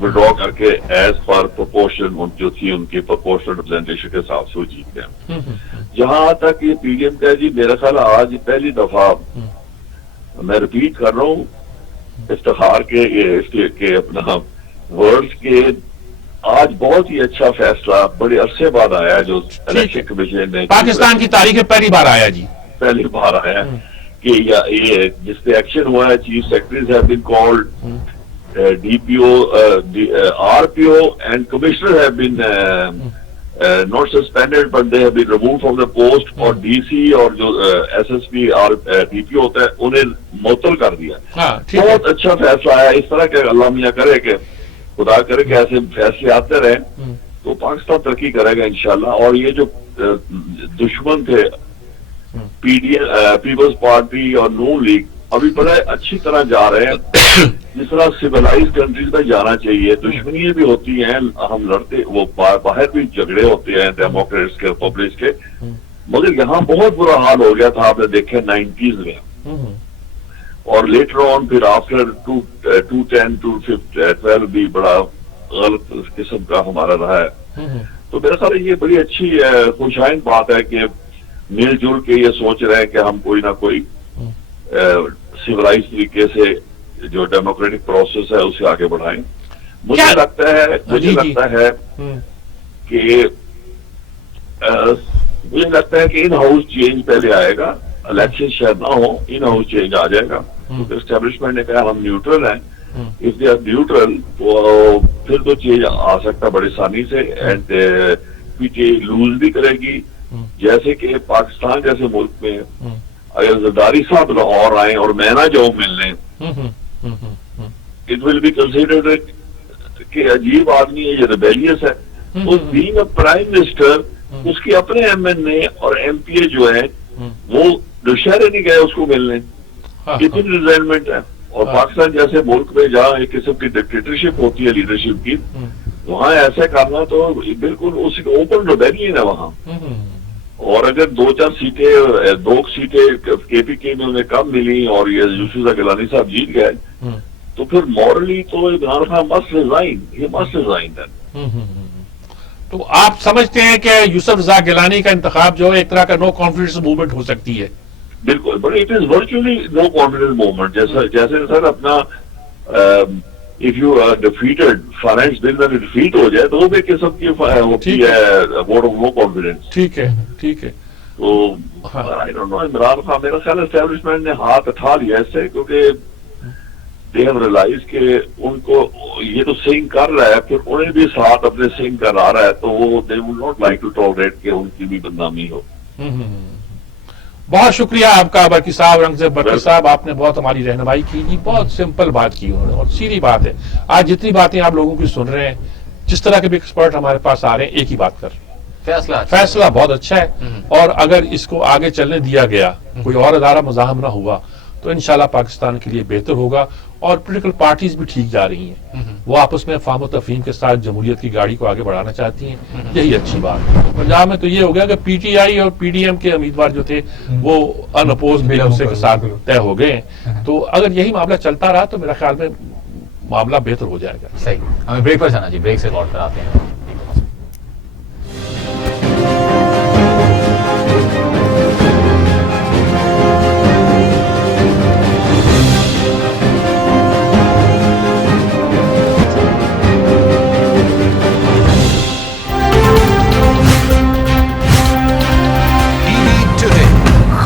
ودرا کر کے ایز پر پرپورشن جو تھی ان کی پرپورشنل ریپرزینٹیشن کے حساب سے وہ جیت گئے. جہاں تک یہ پی ڈی ایم کا, جی میرا خیال آج پہلی دفعہ میں ریپیٹ کر رہا ہوں افتخار کے اپنا ورلڈ کے, آج بہت ہی اچھا فیصلہ بڑے عرصے بعد آیا جو الیکشن کمیشن نے پاکستان کی تاریخ میں پہلی بار آیا جی, پہلی بار آیا کہ یہ جس پہ ایکشن ہوا ہے. Chief secretaries have been called, D P O, R P O and commissioner have been not suspended but they have been removed from the post, اور ڈی سی اور جو ایس ایس پی اور D P ہوتا ہے انہیں معطل کر دیا. بہت اچھا فیصلہ آیا. اس طرح کہ اللہ میاں کرے کہ خدا کرے کہ ایسے فیصلے آتے رہیں تو پاکستان ترقی کرے گا انشاءاللہ. اور یہ جو دشمن تھے پیپلز پارٹی اور نون لیگ, ابھی بڑے اچھی طرح جا رہے ہیں جس طرح سویلائز کنٹریز میں جانا چاہیے. دشمنیاں بھی ہوتی ہیں, ہم لڑتے, وہ باہر بھی جھگڑے ہوتے ہیں ڈیموکریٹس کے ریپبلکس کے, مگر یہاں بہت برا حال ہو گیا تھا, آپ نے دیکھا 90s میں, اور لیٹر آن پھر آفٹر 2010 2012 بھی بڑا غلط قسم کا ہمارا رہا ہے. تو میرا خیال یہ بڑی اچھی خوشائند بات ہے کہ مل جل کے یہ سوچ رہے ہیں کہ ہم کوئی نہ کوئی سیولائز طریقے سے جو ڈیموکریٹک پروسیس ہے اسے آگے بڑھائیں. مجھے لگتا ہے کہ ان ہاؤس چینج پہلے آئے گا, الیکشن شاید نہ ہو, ان ہاؤس چینج آ جائے گا. اسٹیبلشمنٹ نے کہا ہم نیوٹرل ہیں, اف دے آر نیوٹرل تو پھر تو چینج آ سکتا بڑی آسانی سے. اینڈ پی ٹی اے لوز بھی کرے گی, جیسے کہ پاکستان جیسے ملک میں اگر زرداری صاحب لاہور آئیں اور میں نہ جاؤں ملنے, اٹ ول بی کنسیڈرڈ کہ عجیب آدمی ہے, یہ ریبیلیس ہے. تو بینگ اے پرائم منسٹر اس کے اپنے ایم این اے اور ایم پی اے جو ہیں وہ دشہرے نہیں گئے اس کو ملنے, کتنی ریزائنمنٹ ہے. اور پاکستان جیسے ملک میں جہاں ایک قسم کی ڈکٹیٹرشپ ہوتی ہے لیڈرشپ کی, وہاں ایسا کرنا تو بالکل اس اوپن ریبیلین ہے وہاں. اور اگر 2-4 سیٹیں 2 سیٹیں کے پی کے میں انہیں کم ملی اور یہ یوسف گیلانی صاحب جیت گئے تو پھر مورلی تو عمران خان مسٹ ریزائن ہے. تو آپ سمجھتے ہیں کہ یوسف رضا گیلانی کا انتخاب جو ہے ایک طرح کا نو کانفیڈنس موومنٹ ہو سکتی ہے؟ بالکل, but it is virtually no confidence movement. جیسے سر اپنا if you are defeated, finance bill میں ڈیفیٹ ہو جائے تو وہ بھی قسم کی ہوتی ہے ووٹ آف نو کانفیڈنس. ٹھیک ہے, ٹھیک ہے. تو I don't know, Imran Khan میرا خیال اسٹیبلشمنٹ نے ہاتھ اٹھا لیا اس سے, کیونکہ they have realized کہ ان کو یہ تو سنگ کر رہا ہے, پھر انہیں بھی ساتھ اپنے سنگ کرا رہا ہے, تو وہ they would not like to tolerate کہ ان کی بھی بدنامی ہو. بہت شکریہ آپ کا برقی صاحب, رنگزیب برقی صاحب, آپ نے بہت ہماری رہنمائی کی جی. بہت سمپل بات کی انہوں نے اور سیدھی بات ہے. آج جتنی باتیں آپ لوگوں کی سن رہے ہیں, جس طرح کے بھی ایکسپرٹ ہمارے پاس آ رہے ہیں, ایک ہی بات کر رہے ہیں, فیصلہ بہت اچھا ہے. اور اگر اس کو آگے چلنے دیا گیا, کوئی اور ادارہ مزاحم نہ ہوا, تو انشاءاللہ پاکستان کے لیے بہتر ہوگا. اور پولیٹیکل پارٹیز بھی ٹھیک جا رہی ہیں, وہ آپس میں فہم و تفہیم کے ساتھ جمہوریت کی گاڑی کو آگے بڑھانا چاہتی ہیں, یہی اچھی بات ہے. پنجاب میں تو یہ ہو گیا کہ پی ٹی آئی اور پی ڈی ایم کے امیدوار جو تھے وہ ان اپوز بے غصے کے ساتھ طے ہو گئے. تو اگر یہی معاملہ چلتا رہا تو میرا خیال میں معاملہ بہتر ہو جائے گا. صحیح, ہمیں بریک پر جانا جی, بریک سے لوٹ کر آتے ہیں.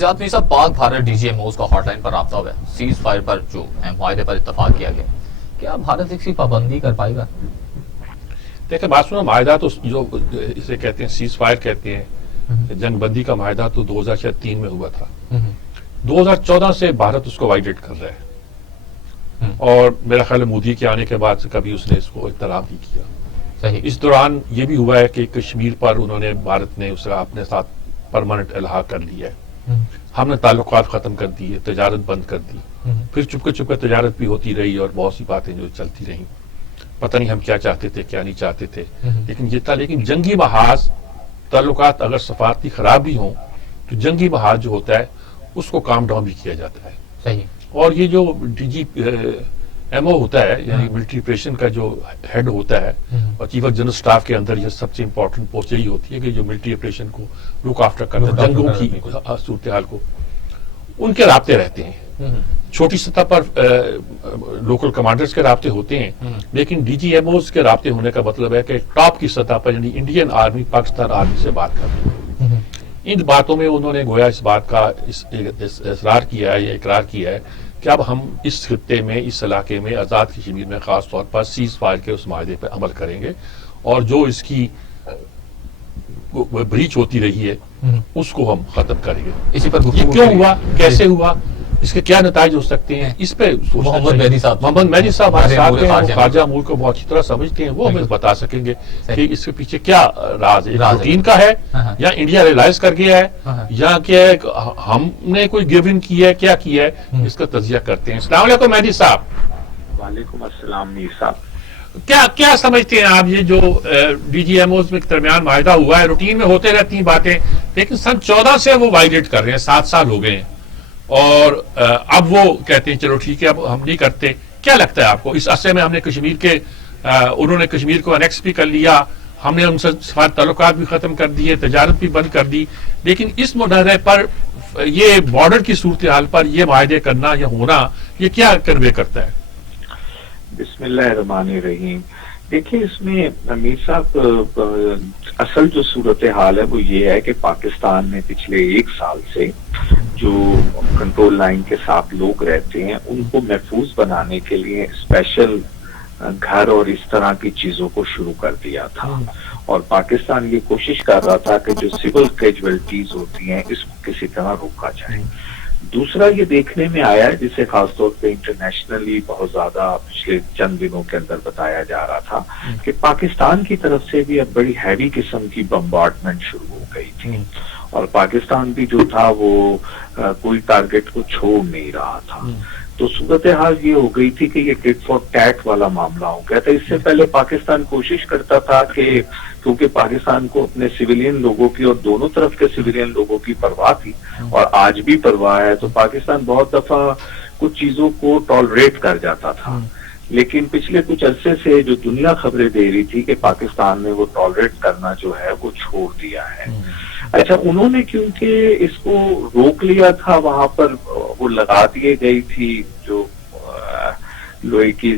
سجاد میر صاحب، Pak Bharat D G M Os کا ہاٹ لائن پر رابطہ ہوا ہے سیز فائر پر جو معاہدے پر اتفاق کیا گیا، کیا بھارت اس کی پابندی کر پائے گا؟ دیکھیں بات سنو، معاہدہ تو جو اسے کہتے ہیں سیز فائر کہتے ہیں، جنگ بندی کا معاہدہ تو 2003 میں ہوا تھا. 2014 سے بھارت اس کو وائلیٹ کر رہا ہے، اور میرا خیال ہے مودی کے آنے کے بعد سے کبھی اس نے اس کو احترام نہیں کیا. صحیح. اس دوران یہ بھی ہوا ہے کہ کشمیر پر انہوں نے، بھارت نے اس کا اپنے ساتھ پرماننٹ الحاق کر لیا ہے. ہم نے تعلقات ختم کر دیے، تجارت بند کر دی، پھر چپکے چپکے تجارت بھی ہوتی رہی اور بہت سی باتیں جو چلتی رہیں. پتہ نہیں ہم کیا چاہتے تھے کیا نہیں چاہتے تھے، لیکن یہ تھا. لیکن جنگی محاذ تعلقات اگر سفارتی خراب بھی ہوں تو جنگی محاذ جو ہوتا ہے اس کو کام ڈاؤن بھی کیا جاتا ہے. صحیح. اور یہ جو ڈی جی ایم او ہوتا ہے، یعنی ملٹری آپریشن کا جو ہیڈ ہوتا ہے، اور چیف آف جنرل اسٹاف کے اندر یہ سب سے امپورٹنٹ پوسٹ یہی ہوتی ہے کہ جو ملٹری آپریشن کو لک آفٹر کرتا ہے، جنگوں کی صورتحال کو، ان کے رابطے رہتے ہیں. چھوٹی سطح پر لوکل کمانڈرز کے رابطے ہوتے ہیں، لیکن ڈی جی ایم اوز کے رابطے ہونے کا مطلب ہے کہ ٹاپ کی سطح پر، یعنی انڈین آرمی پاکستان آرمی سے بات کر رہے ہیں. ان باتوں میں انہوں نے گویا اس بات کا اصرار کیا ہے یا اقرار کیا ہے کہ اب ہم اس خطے میں، اس علاقے میں، آزاد کشمیر میں خاص طور پر سیز فائر کے اس معاہدے پہ عمل کریں گے، اور جو اس کی بریچ ہوتی رہی ہے اس کو ہم ختم کریں گے. اسی پر یہ کیوں ہوا، کیسے ہوا، اس کے کیا نتائج ہو سکتے ہیں، اس پہ محمد مہدی صاحب ہمارے ساتھ ہیں، خارجہ ملک کو بہت اچھی طرح سمجھتے ہیں، وہ ہمیں بتا سکیں گے کہ اس کے پیچھے کیا راز ہے، روٹین کا ہے یا انڈیا ریلائز کر گیا ہے یا کیا ہم نے کوئی گیو ان کی ہے، کیا کیا ہے، اس کا تجزیہ کرتے ہیں. السلام علیکم مہدی صاحب. وعلیکم السلام میر صاحب. کیا سمجھتے ہیں آپ، یہ جو ڈی جی ایم اوز کے درمیان معاہدہ ہوا ہے، روٹین میں ہوتے رہتی ہیں باتیں، لیکن سن 14 سے وہ وائلیٹ کر رہے ہیں، 7 سال ہو گئے ہیں، اور اب وہ کہتے ہیں چلو ٹھیک ہے اب ہم نہیں کرتے. کیا لگتا ہے آپ کو اس عرصے میں ہم نے کشمیر کے، انہوں نے کشمیر کو انیکس بھی کر لیا، ہم نے ان سے سفارت تعلقات بھی ختم کر دیے، تجارت بھی بند کر دی، لیکن اس معاہدے پر، یہ بارڈر کی صورتحال پر یہ معاہدے کرنا یا ہونا، یہ کیا کنوے کرتا ہے؟ بسم اللہ الرحمن الرحیم. دیکھیں اس میں امیر صاحب، اصل جو صورتحال ہے وہ یہ ہے کہ پاکستان میں پچھلے 1 سال سے جو کنٹرول لائن کے ساتھ لوگ رہتے ہیں ان کو محفوظ بنانے کے لیے اسپیشل گھر اور اس طرح کی چیزوں کو شروع کر دیا تھا، اور پاکستان یہ کوشش کر رہا تھا کہ جو سول کیجویلٹیز ہوتی ہیں اس کو کسی طرح روکا جائے. دوسرا یہ دیکھنے میں آیا ہے، جسے خاص طور پہ انٹرنیشنلی بہت زیادہ پچھلے چند دنوں کے اندر بتایا جا رہا تھا کہ پاکستان کی طرف سے بھی اب بڑی ہیوی قسم کی بمبارڈمنٹ شروع ہو گئی تھی، اور پاکستان بھی جو تھا وہ کوئی ٹارگٹ کو چھوڑ نہیں رہا تھا. تو صورتحال یہ ہو گئی تھی کہ یہ ٹٹ فار ٹیٹ والا معاملہ ہو گیا تھا. اس سے پہلے پاکستان کوشش کرتا تھا کہ کیونکہ پاکستان کو اپنے سویلین لوگوں کی اور دونوں طرف کے سویلین لوگوں کی پرواہ تھی اور آج بھی پرواہ ہے، تو پاکستان بہت دفعہ کچھ چیزوں کو ٹالریٹ کر جاتا تھا، لیکن پچھلے کچھ عرصے سے جو دنیا خبریں دے رہی تھی کہ پاکستان نے وہ ٹالریٹ کرنا جو ہے وہ چھوڑ دیا ہے. اچھا، انہوں نے کیونکہ اس کو روک لیا تھا، وہاں پر وہ لگا دیے گئی تھی جو لوہے کی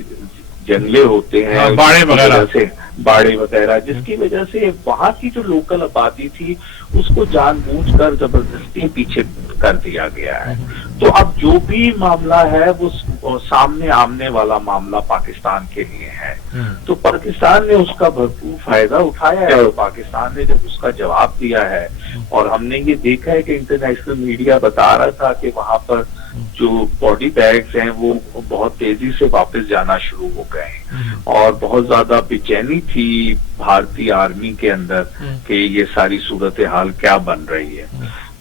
جنگلے ہوتے ہیں، باڑے وغیرہ، جس کی وجہ سے وہاں کی جو لوکل آبادی تھی اس کو جان بوجھ کر زبردستی پیچھے کر دیا گیا ہے. تو اب جو بھی معاملہ ہے وہ سامنے آمنے والا معاملہ پاکستان کے لیے ہے، تو پاکستان نے اس کا بھرپور فائدہ اٹھایا ہے، اور پاکستان نے جب اس کا جواب دیا ہے، اور ہم نے یہ دیکھا ہے کہ انٹرنیشنل میڈیا بتا رہا تھا کہ وہاں پر جو باڈی بیگز ہیں وہ بہت تیزی سے واپس جانا شروع ہو گئے ہیں، اور بہت زیادہ بے چینی تھی بھارتی آرمی کے اندر کہ یہ ساری صورتحال کیا بن رہی ہے.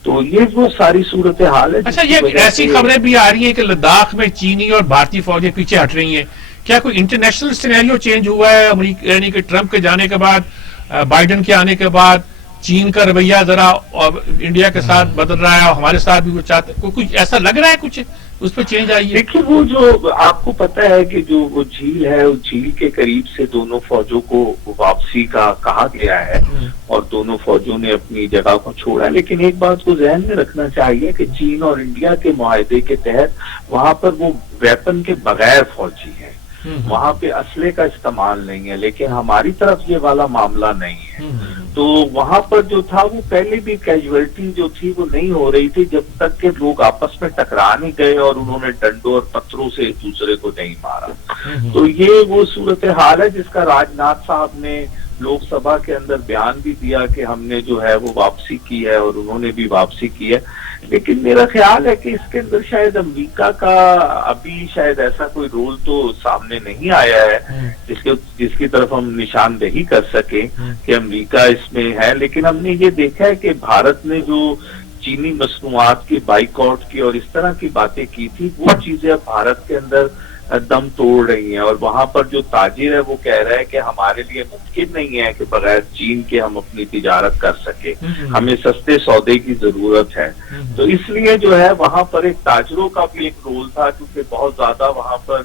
تو یہ وہ ساری صورتحال ہے. اچھا، یہ ایسی خبریں بھی آ رہی ہیں کہ لداخ میں چینی اور بھارتی فوجیں پیچھے ہٹ رہی ہیں. کیا کوئی انٹرنیشنل سینیریو چینج ہوا ہے امریکہ، یعنی کہ ٹرمپ کے جانے کے بعد، بائیڈن کے آنے کے بعد چین کا رویہ ذرا انڈیا کے ساتھ بدل رہا ہے، اور ہمارے ساتھ بھی وہ چاہتے ہیں، کچھ ایسا لگ رہا ہے کچھ اس پہ چینج آئی ہے؟ دیکھیے، وہ جو آپ کو پتا ہے کہ جو وہ جھیل ہے، اس جھیل کے قریب سے دونوں فوجوں کو واپسی کا کہا گیا ہے، اور دونوں فوجوں نے اپنی جگہ کو چھوڑا. لیکن ایک بات کو ذہن میں رکھنا چاہیے کہ چین اور انڈیا کے معاہدے کے تحت وہاں پر وہ ویپن کے بغیر فوجی ہیں، وہاں پہ اسلحے کا استعمال نہیں ہے، لیکن ہماری طرف یہ والا معاملہ نہیں ہے. تو وہاں پر جو تھا وہ پہلے بھی کیجویلٹی جو تھی وہ نہیں ہو رہی تھی جب تک کہ لوگ آپس میں ٹکرا نہیں گئے اور انہوں نے ڈنڈوں اور پتھروں سے ایک دوسرے کو نہیں مارا. تو یہ وہ صورتحال ہے جس کا راج ناتھ صاحب نے لوک سبھا کے اندر بیان بھی دیا کہ ہم نے جو ہے وہ واپسی کی ہے اور انہوں نے بھی واپسی کی ہے. لیکن میرا خیال ہے کہ اس کے اندر شاید امریکہ کا ابھی شاید ایسا کوئی رول تو سامنے نہیں آیا ہے جس کی طرف ہم نشاندہی کر سکیں کہ امریکہ اس میں ہے. لیکن ہم نے یہ دیکھا ہے کہ بھارت نے جو چینی مصنوعات کی بائیکاٹ کی اور اس طرح کی باتیں کی تھی وہ چیزیں اب بھارت کے اندر دم توڑ رہی ہیں اور وہاں پر جو تاجر ہے وہ کہہ رہا ہے کہ ہمارے لیے ممکن نہیں ہے کہ بغیر چین کے ہم اپنی تجارت کر سکیں, ہمیں سستے سودے کی ضرورت ہے. تو اس لیے جو ہے وہاں پر ایک تاجروں کا بھی ایک رول تھا کیونکہ بہت زیادہ وہاں پر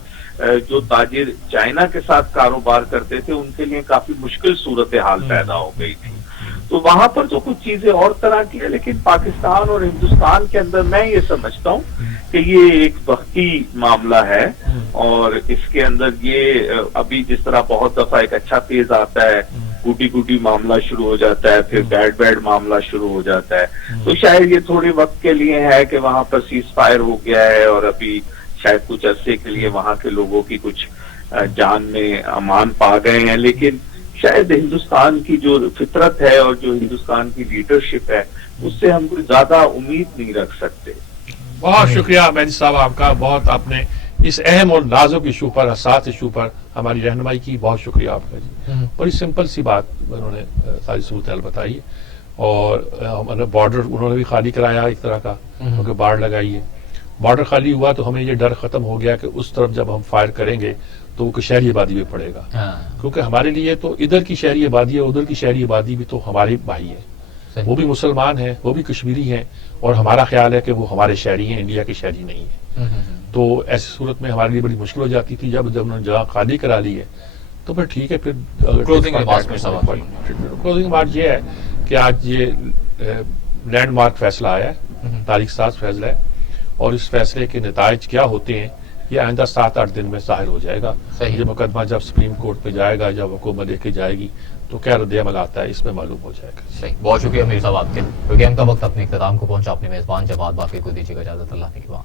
جو تاجر چائنا کے ساتھ کاروبار کرتے تھے ان کے لیے کافی مشکل صورتحال پیدا ہو گئی تھی. تو وہاں پر تو کچھ چیزیں اور طرح کی ہے لیکن پاکستان اور ہندوستان کے اندر میں یہ سمجھتا ہوں کہ یہ ایک وقتی معاملہ ہے اور اس کے اندر یہ ابھی جس طرح بہت دفعہ ایک اچھا فیز آتا ہے, گوٹی گوٹی معاملہ شروع ہو جاتا ہے, پھر بیڈ معاملہ شروع ہو جاتا ہے. تو شاید یہ تھوڑے وقت کے لیے ہے کہ وہاں پر سیز فائر ہو گیا ہے اور ابھی شاید کچھ عرصے کے لیے وہاں کے لوگوں کی کچھ جان میں امان پا گئے ہیں. لیکن شاید ہندوستان کی جو فطرت ہے اور جو ہندوستان کی لیڈرشپ ہے اس سے ہم کوئی زیادہ امید نہیں رکھ سکتے. بہت شکریہ مہدی صاحب آپ کا, بہت آپ نے اس اہم اور نازک ایشو پر, حساس ایشو پر ہماری رہنمائی کی. بہت شکریہ آپ کا جی. بڑی سمپل سی بات انہوں نے ساری صورتحال بتائی اور ہمارا بارڈر انہوں نے بھی خالی کرایا ایک طرح کا کیونکہ باڑ لگائی ہے. بارڈر خالی ہوا تو ہمیں یہ ڈر ختم ہو گیا کہ اس طرف جب ہم فائر کریں گے تو وہ شہری آبادی بھی پڑے گا, کیونکہ ہمارے لیے تو ادھر کی شہری آبادی ہے ادھر کی شہری آبادی بھی تو ہمارے بھائی ہے, وہ بھی مسلمان ہیں, وہ بھی کشمیری ہیں اور ہمارا خیال ہے کہ وہ ہمارے شہری ہیں, انڈیا کے شہری نہیں ہیں. تو ایسی صورت میں ہمارے لیے بڑی مشکل ہو جاتی تھی. جب انہوں نے جگہ خالی کرا لی ہے تو پھر ٹھیک ہے. پھر کلوزنگ ریمارک یہ ہے کہ آج یہ لینڈ مارک فیصلہ آیا ہے, تاریخ ساز فیصلہ ہے اور اس فیصلے کے نتائج کیا ہوتے ہیں یہ آئندہ 7-8 دن میں ظاہر ہو جائے گا. یہ مقدمہ جب سپریم کورٹ پہ جائے گا, جب حکومت لے کے جائے گی تو کیا رد عمل آتا ہے اس میں معلوم ہو جائے گا. صحیح, بہت شکریہ میر صاحب آپ کے. پروگرام کا وقت اپنے اختتام کو پہنچا. اپنے میزبان جواد باقر کو دیجیے گا اجازت. اللہ کے بعد